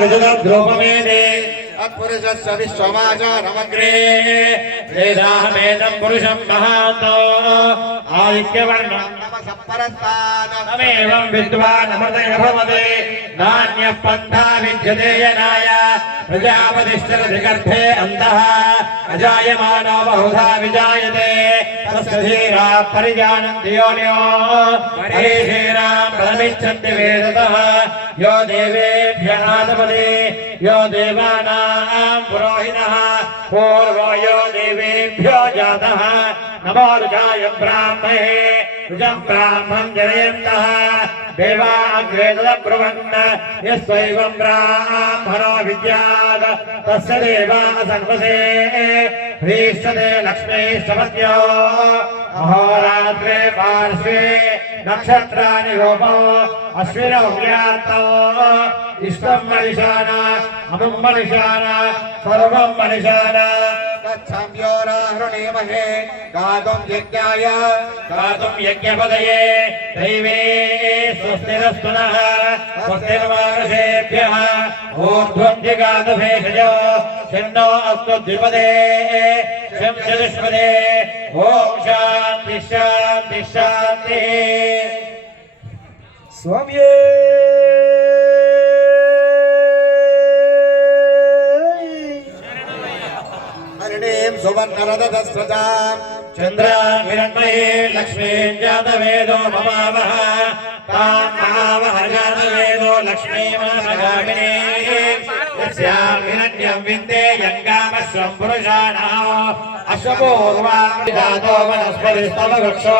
विदुद्रूपमेदे अत्पुरुषस्य विश्वमाचारमग्रे वेदाहमेदं पुरुषं महान्तो आदित्यवर्णं नमः परस्तादमेवं विद्वानमृतय भवते नान्यः पन्था विद्यते यनाय प्रजापतिश्चरति गर्भे अन्तः अजायमानो बहुधा विजायते तस्य धीरा परिजानन्ति योनियो हरिधीरां प्रथमिच्छन्ति वेदतः यो देवेभ्यः आदपते यो देवानां पुरोहितः पूर्वो यो देवेभ्यो जातः नमो रुजाय ब्राह्मणे रुजं ब्राह्मं जनयन्तः देवाग्रे तदब्रुवन् यस्वैवं ब्राह्मणो विद्यात् तस्य देवा सर्वसे ह्रीष्यते लक्ष्मीश्वपत्यो अहोरात्रे पार्श्वे नक्षत्राणि रूपो अश्विनौ व्यात्तौ इष्टं मनिषाण अमुं मनिषाण सर्वं मनिषाण तच्छाम्योराहृणीमहे गातुं यज्ञाय गातुं यज्ञपदये दैवे स्वस्तिरस्तु नः स्वस्तिर्मानुषेभ्यः ऊर्ध्वं जिगातभेषजो छिन्नो अस्तु द्विपदे शं चतुष्पदे ॐ शान्ति शान्ति शान्तिः स्वामिये हरिणीं सुवर्णरदस्रजां चन्द्राभिरण्मये लक्ष्मीं जातवेदो ममावः तां महावः जातवेदो लक्ष्मीमनगामिनी यस्यां हिरण्यं विन्ते यङ्गामश्वं पुरुषाणाम् अश्वपूर्वां जातो वनस्पतिस्तव वृक्षो